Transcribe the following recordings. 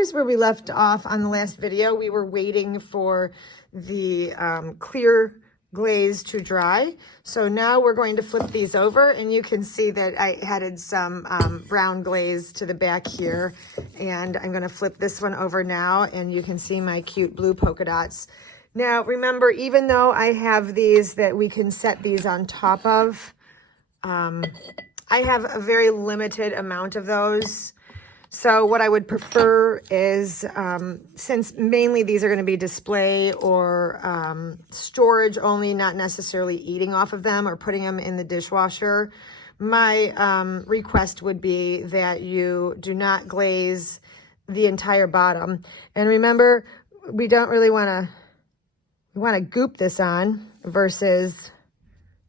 here's where we left off on the last video. We were waiting for the clear glaze to dry. So now we're going to flip these over, and you can see that I added some brown glaze to the back here, and I'm going to flip this one over now, and you can see my cute blue polka dots. Now remember, even though I have these that we can set these on top of, I have a very limited amount of those. So what I would prefer is, since mainly these are going to be display or storage only, not necessarily eating off of them or putting them in the dishwasher, my request would be that you do not glaze the entire bottom. And remember, we don't really want to goop this on versus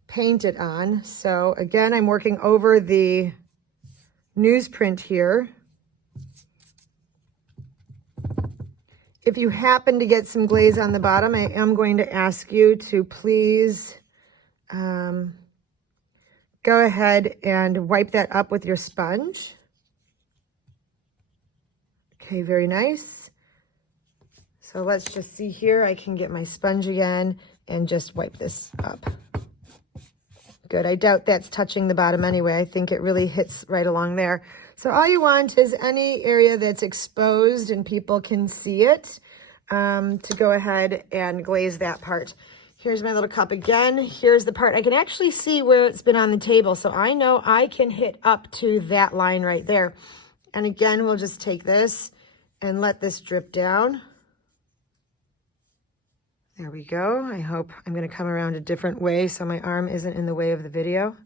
paint it on. So again, I'm working over the newsprint here. If you happen to get some glaze on the bottom, I am going to ask you to please go ahead and wipe that up with your sponge. Okay, very nice. So let's just see here. I can get my sponge again and just wipe this up. Good. I doubt that's touching the bottom anyway. I think it really hits right along there. So all you want is any area that's exposed and people can see it, to go ahead and glaze that part. Here's my little cup again. Here's the part I can actually see where it's been on the table. So I know I can hit up to that line right there. And again, we'll just take this and let this drip down. There we go. I hope I'm going to come around a different way so my arm isn't in the way of the video.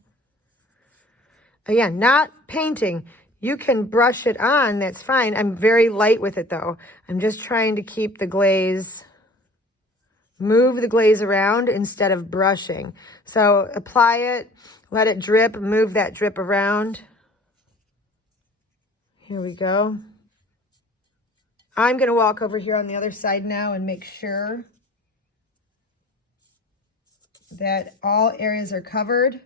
Again, not painting. You can brush it on, that's fine. I'm very light with it though. I'm just trying to keep the glaze, move the glaze around instead of brushing. So apply it, let it drip, move that drip around. Here we go. I'm going to walk over here on the other side now and make sure that all areas are covered.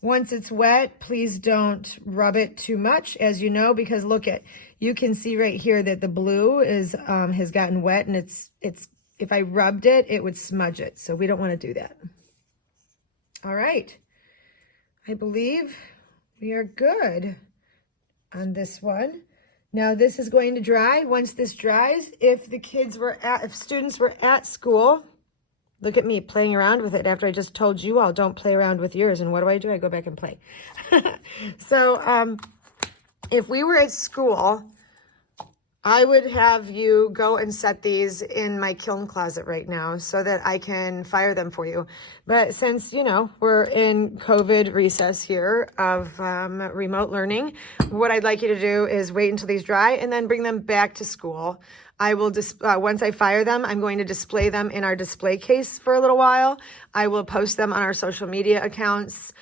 Once it's wet, please don't rub it too much, as you know, because look at, you can see right here that the blue is has gotten wet, and it's if I rubbed it, it would smudge it. So we don't want to do that. All right. I believe we are good on this one. Now this is going to dry. Once this dries, if students were at school, look at me playing around with it after I just told you all don't play around with yours. And what do? I go back and play. So if we were at school, I would have you go and set these in my kiln closet right now so that I can fire them for you. But since, you know, we're in COVID recess here of remote learning, what I'd like you to do is wait until these dry and then bring them back to school. I will once I fire them, I'm going to display them in our display case for a little while. I will post them on our social media accounts.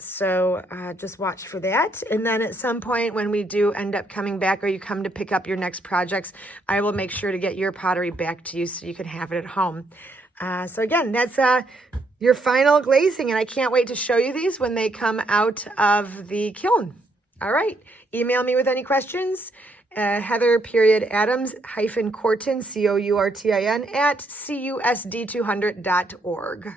So just watch for that. And then at some point when we do end up coming back, or you come to pick up your next projects, I will make sure to get your pottery back to you so you can have it at home. So again, that's your final glazing, and I can't wait to show you these when they come out of the kiln. All right. Email me with any questions. Heather.Adams-Cortin, COURTIN @ CUSD200.org.